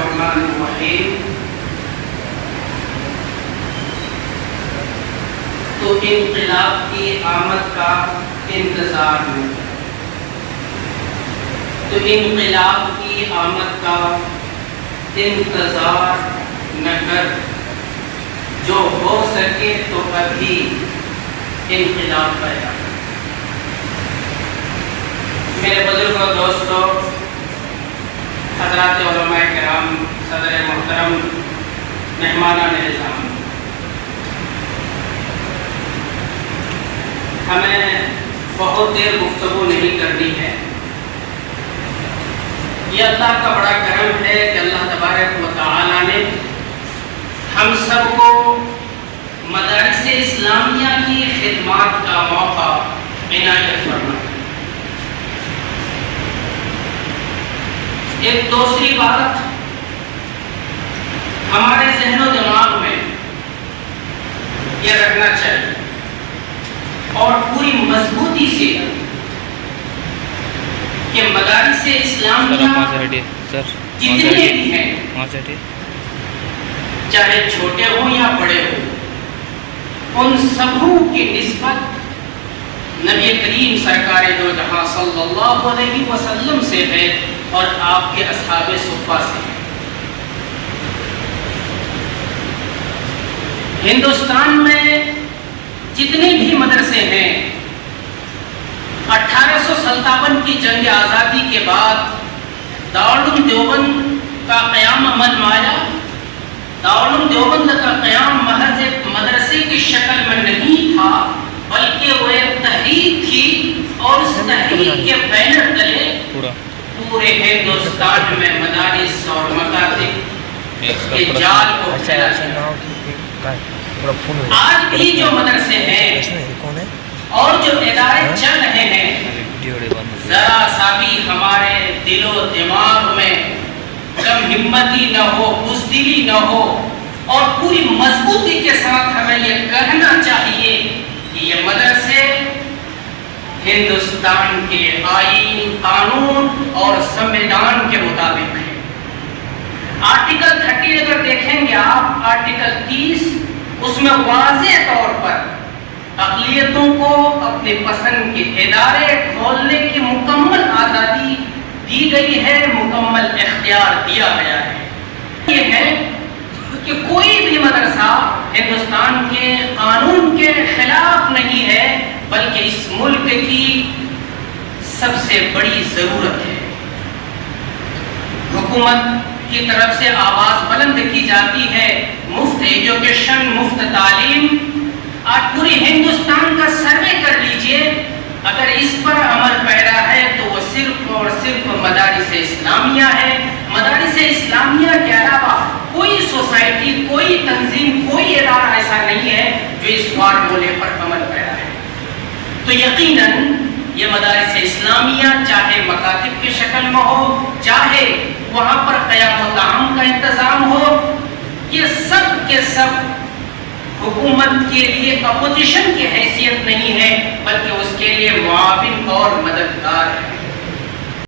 الرحمن الرحیم. تو انقلاب کی آمد کا انتظار میں، تو انقلاب کی آمد کا انتظار نہ کر، جو ہو سکے تو ابھی انقلاب پیدا کر. میرے بزرگوں، دوستوں، حضرات علماء کرام، صدر محترم، مہمانان نظام، ہمیں بہت دیر گفتگو نہیں کرنی ہے. یہ اللہ کا بڑا کرم ہے کہ اللہ تبارک و تعالی نے ہم سب کو مدارس اسلامیہ کی خدمات کا موقع عنایت فرمایا. ایک دوسری بات ہمارے ذہن و دماغ میں یہ رکھنا چاہیے اور پوری مضبوطی سے کہ مدارس اسلامیہ جتنے بھی ہیں، چاہے چھوٹے ہوں یا بڑے ہوں، ان سبوں کی نسبت نبی کریم سرکار دو جہاں صلی اللہ علیہ وسلم سے ہے اور آپ کے اصحاب صفہ سے ہے. ہندوستان میں جتنے بھی مدرسے ہیں، 1857 کی جنگ آزادی کے بعد دارالعلوم دیوبند کا قیام عمل میں آیا. دارالعلوم دیوبند کا قیام محض ایک مدرسے کی شکل میں نہیں تھا، بلکہ وہ ایک تحریک تھی، اور اس تحریک کے بینر تلے پورے ہندوستان میں مدارس اور مکاتب کے جال کو پھیلایا. آج بھی جو مدرسے ہیں اور جو ادارے چل رہے ہیں، ذرا سا بھی ہمارے دل و دماغ میں کم ہمتی نہ ہو، بزدلی نہ ہو، اور پوری مضبوطی کے ساتھ ہمیں یہ کہنا چاہیے کہ یہ مدرسے ہندوستان کے آئین، قانون اور سموِدھان کے مطابق ہیں. آرٹیکل 30 اگر دیکھیں گے آپ، آرٹیکل 30 اس میں واضح طور پر اقلیتوں کو اپنے پسند کے ادارے کھولنے کی مکمل آزادی دی گئی ہے، مکمل اختیار دیا گیا ہے. یہ ہے کہ کوئی بھی مدرسہ ہندوستان کے قانون کے خلاف نہیں ہے، بلکہ اس ملک کی سب سے بڑی ضرورت ہے. حکومت کی طرف سے آواز بلند کی جاتی ہے، مفت ایجوکیشن، مفت تعلیم. آج پوری ہندوستان کا سروے کر لیجئے، اگر اس پر عمل پیرا ہے تو وہ صرف اور صرف مدارس اسلامیہ ہے. مدارس اسلامیہ کے علاوہ کوئی سوسائٹی، کوئی تنظیم، کوئی ادارہ ایسا نہیں ہے جو اس فارمولے پر عمل پیرا ہے. تو یقیناً یہ مدارس اسلامیہ چاہے مکاتب کی شکل میں ہو، چاہے وہاں پر قیام و طعام کا انتظام ہو، یہ سب کے سب حکومت کے لیے اپوزیشن کی حیثیت نہیں ہے، بلکہ اس کے لیے معاون اور مددگار ہے.